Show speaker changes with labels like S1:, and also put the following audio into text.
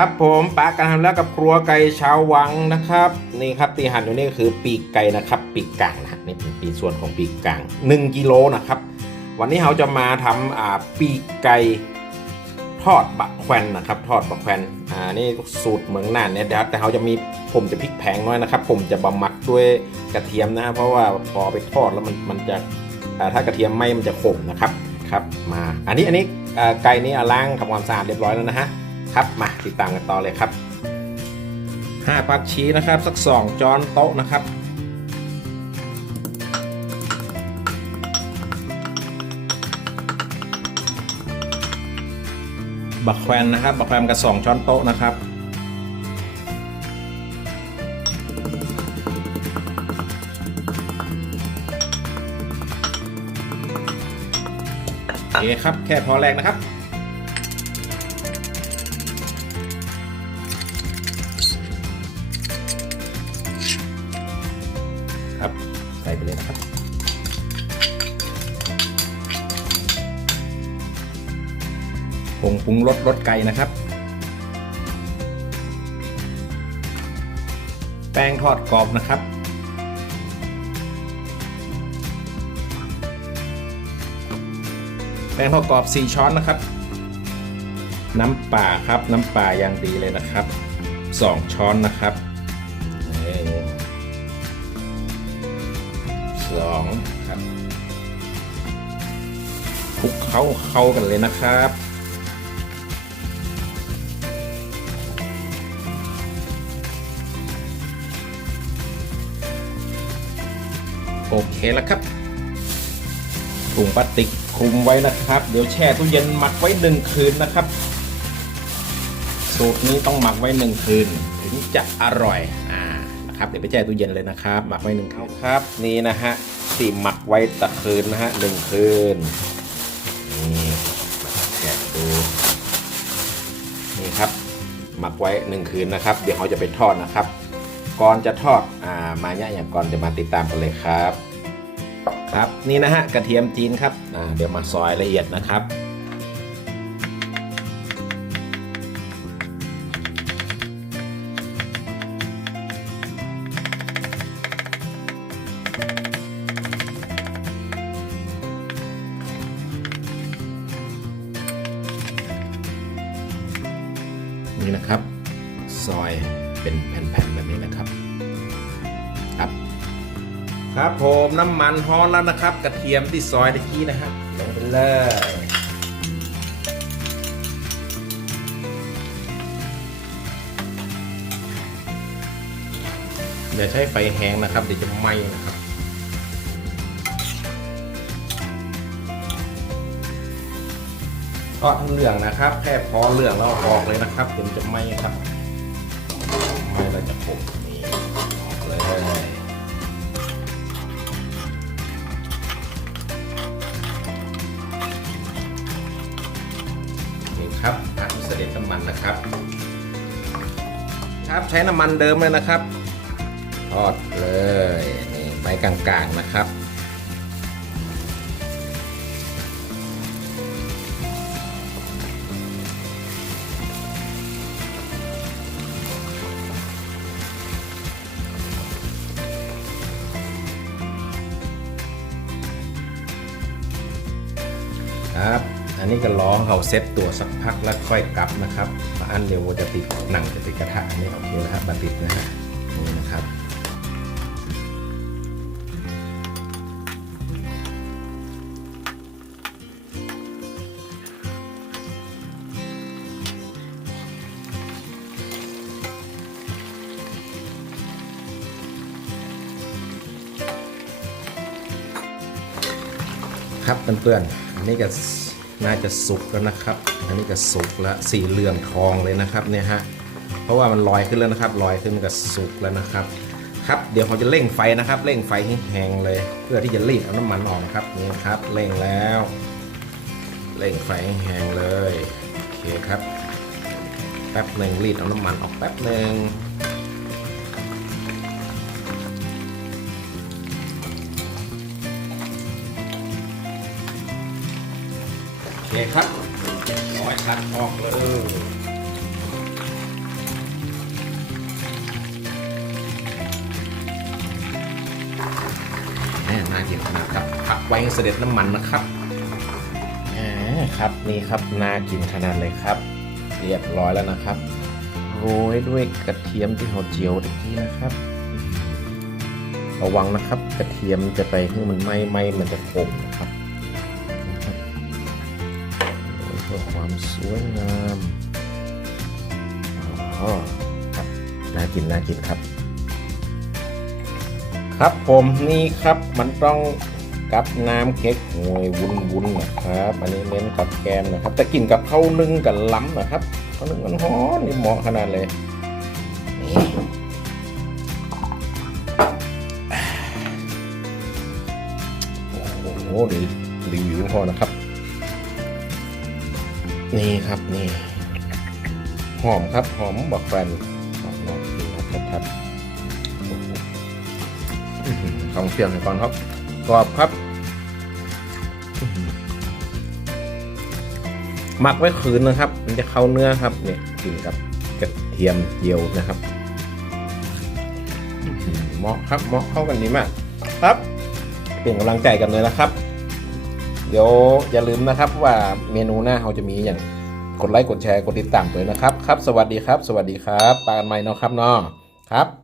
S1: ครับผมปากันทำแล้วกับครัวไก่ชาววังนะครับนี่ครับตีหั่นอยู่นี่คือปีกไก่นะครับ ปีกกลางนะนี่เป็นปีส่วนของปีกกลาง1กิโลนะครับ วันนี้เราจะมาทำอ่าปีกไก่ทอดบะแควนนะครับทอดบะแควนอ่านี่สูตรเมืองน่านเนี่ยแต่เราจะมีผมจะพริกแพงน้อยนะครับ ผมจะบะหมักด้วยกระเทียมนะเพราะว่าพอไปทอดแล้วมันมันจะอ่าถ้ากระเทียมไม้มันจะขมนะครับครับมาอันนี้อันนี้อ่าไก่นี่ล้างทำความสะอาดเรียบร้อยแล้วนะฮะ ครับมาติดตามกันต่อเลยครับ5ผักชีนะครับสัก 2 จอนโต๊ะนะครับบักแควนนะครับบักแควนกับ 2 ช้อนโต๊ะนะครับโอเคครับแค่พอแรกนะครับ งปรุงรสรสไก่นะครับ แป้งทอดกรอบนะครับ แป้งทอดกรอบ 4 ช้อนนะครับ น้ำป่าครับน้ำป่าอย่างดีเลยนะครับ 2 ช้อนนะครับหนึ่งสองครับคลุกเข้าเข้ากันเลยนะครับ โอเคแล้วครับถุงพลาสติกคลุมไว้นะครับ เดี๋ยวแช่ตู้เย็นหมักไว้หนึ่งคืนนะครับ สูตรนี้ต้องหมักไว้หนึ่งคืน ถึงจะอร่อยอ่านะครับเดี๋ยวไปแช่ตู้เย็นเลยนะครับ หมักไว้หนึ่งคืนครับ นี่นะฮะที่หมักไว้ตะคืนนะฮะหนึ่งคืนนี่แกะดูนี่ครับ หมักไว้หนึ่งคืนนะครับ เดี๋ยวเราจะไปทอดนะครับ ก่อนจะทอดอ่ามาเนี่ยอย่างก่อนจะมาติดตามกันเลยครับ ครับนี่นะฮะกระเทียมจีนครับอ่าเดี๋ยวมาซอยละเอียดนะครับนี่นะครับ ซอย เป็นแผ่นๆแบบนี้นะครับครับ ครับผมน้ำมันฮอนแล้วนะครับ กระเทียมที่ซอยตะกี้นะฮะลงไปเลยอย่าใช้ไฟแห้งนะครับเดี๋ยวจะไหม้นะครับก็ทั้งเหลืองนะครับ แค่พอเหลืองแล้วออกเลยนะครับเดี๋ยวจะไหม้ครับ ไหม้เราจะผมนี่ออกเลยนี่ครับอันเสด็จน้ำมันนะครับ ครับใช้น้ำมันเดิมเลยนะครับ ทอดเลยนี่ใบกลางๆนะครับ ครับ อันนี้ก็ล้อเขาเซ็ตตัวสักพักแล้วค่อยกลับนะครับอันเดียวจะติดหนังจะติดกระทะอันนี้โอเคแล้วครับมาติดนะฮะนี่นะครับครับเพื่อนๆอั นี้ก็น่าจะสุกแล้วนะครับ อันนี้ก็สุกแล้วสีเหลืองทองเลยนะครับเนี่ยฮะ เพราะว่ามันลอยขึ้นแล้วนะครับ ลอยขึ้นมันก็สุกแล้วนะครับ ครับ เดี๋ยวเราจะเร่งไฟนะครับ เร่งไฟให้แห้งเลย เพื่อที่จะรีดเอาน้ำมันออกนะครับนี่ครับ เร่งแล้ว เร่งไฟให้แห้งเลย โอเคครับ แป๊บหนึ่งรีดเอาน้ำมันออกแป๊บหนึ่ง คครับร้อยคัดออกเลยน่ากินมากครับขับไว้เสด็จน้ำมันนะครับครับนี่ครับน่ากินขนาดเลยครับ เรียบร้อยแล้วนะครับโรยด้วยกระเทียมที่เราเจียวตะกี้นะครับ ระวังนะครับ กระเทียมจะไปให้มันไหม้ไหม้มันจะขมนะครับ ความสวยงามอ๋อครับน่ากินน่ากินครับ ครับผมนี่ครับมันต้องกับน้ำเก๊กหวยวุ้นวุ้นนะครับ อันนี้เน้นกับแกมนะครับ แต่กินกับข้าวนึ่งกับล้ำนะครับข้าวนึ่งมันหอมนี่เหมาะขนาดเลยโอ้โหเดี๋ยวรีวิวพอนะครับ นี่ครับนี่หอมครับหอมบักแฟนหอมมากดูครับชัดๆโอ้โหอื้อหือของเสียงก่อนครับกรอบครับหมักไว้คืนนะครับ มันจะเข้าเนื้อครับเนี่ยกินกับกระเทียมเจียวนะครับอื้อหือเหมาะครับเหมาะเข้ากันดีมาก ครับเป็นกำลังใจกันเลยนะครับ เดี๋ยวอย่าลืมนะครับว่าเมนูหน้าเราจะมีอย่างกดไลค์กดแชร์กดติดตามเลยนะครับครับ สวัสดีครับ สวัสดีครับปากันใหม่เนาะครับเนาะครับ